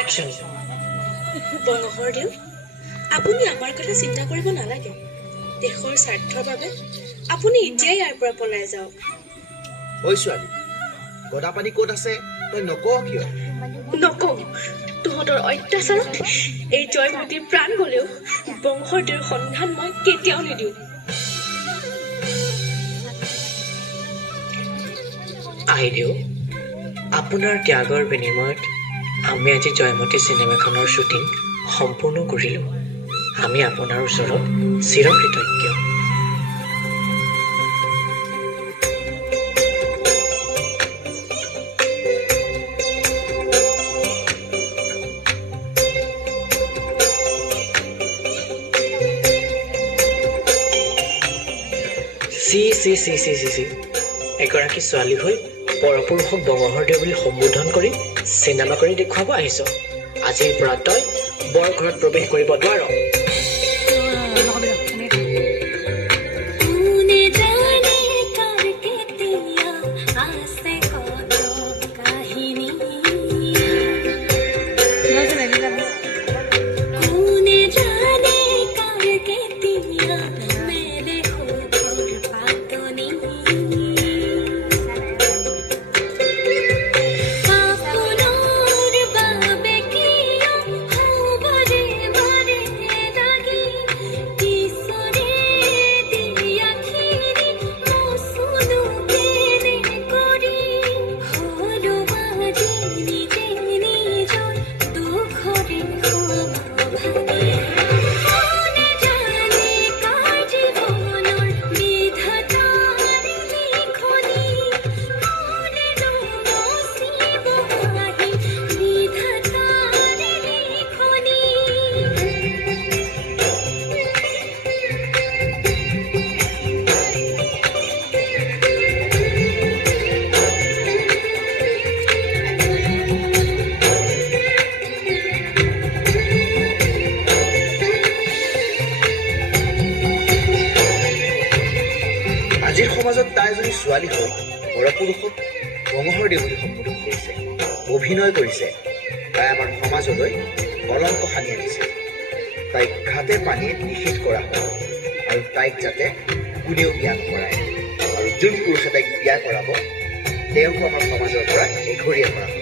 Action! বংশৰদেউ, আপুনি আমাৰ কথা চিন্তা কৰিব নালাগে। দেশৰ স্বাৰ্থৰ বাবে আপুনি এতিয়াই ইয়াৰ পৰা পলাই যাওক। ঐ ছোৱালী, গদাপানী ক'ত আছে তই নকৱ কিয়? নকওঁ, তহঁতৰ অত্যাচাৰত এই জয়মতীৰ প্ৰাণ গলেও বংশৰদেউৰ সন্ধান মই কেতিয়াও নিদিওঁ। আইদেউ, আপোনাৰ ত্যাগৰ বিনিময়ত আমি আজি জয়মতী চিনেমাখনৰ শ্বুটিং সম্পূৰ্ণ কৰিলোঁ। আমি আপোনাৰ ওচৰত চিৰকৃতজ্ঞ। চি এগৰাকী ছোৱালী হৈ পৰপুৰুষক বংশৰদেউ বুলি সম্বোধন কৰি চিনেমা কৰি দেখুৱাব আহিছ। আজিৰ পৰা তই বৰ ঘৰত প্ৰৱেশ কৰিব নোৱাৰ। আজিৰ সমাজত তাই এজনী ছোৱালী হৈ পৰপুৰুষক বংশৰদেউ বুলি সম্বোধন কৰিছে, অভিনয় কৰিছে। তাই আমাৰ সমাজলৈ কলংক সানি আনিছে। তাইক ঘাটে পানীত নিষেধ কৰা হয় আৰু তাইক যাতে কোনেও বিয়া নকৰায়, আৰু যোন পুৰুষে তাইক বিয়া কৰাব তেওঁকো আমাৰ সমাজৰ পৰা এঘৰীয়া কৰা হ'ব।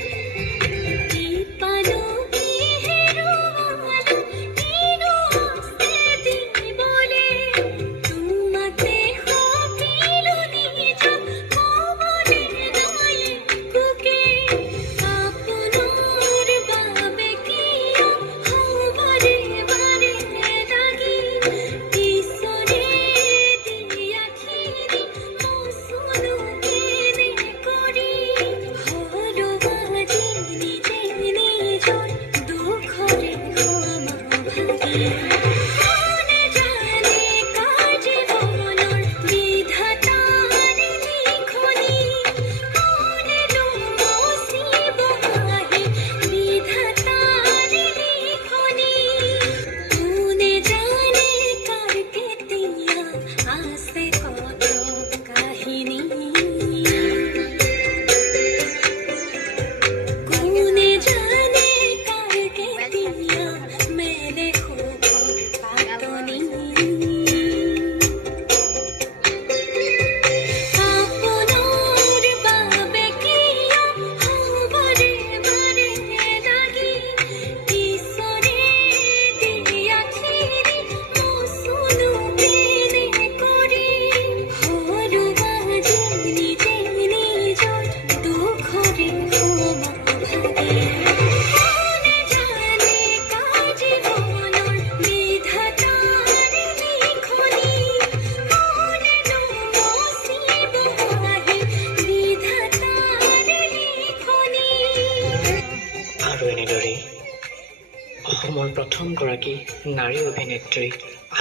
অসমৰ প্ৰথমগৰাকী নাৰী অভিনেত্ৰী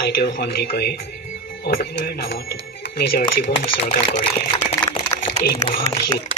আইদেউ সন্দিকৈয়ে অভিনয়ৰ নামত নিজৰ জীৱন উচৰ্গা কৰিলে। এই মহান হিত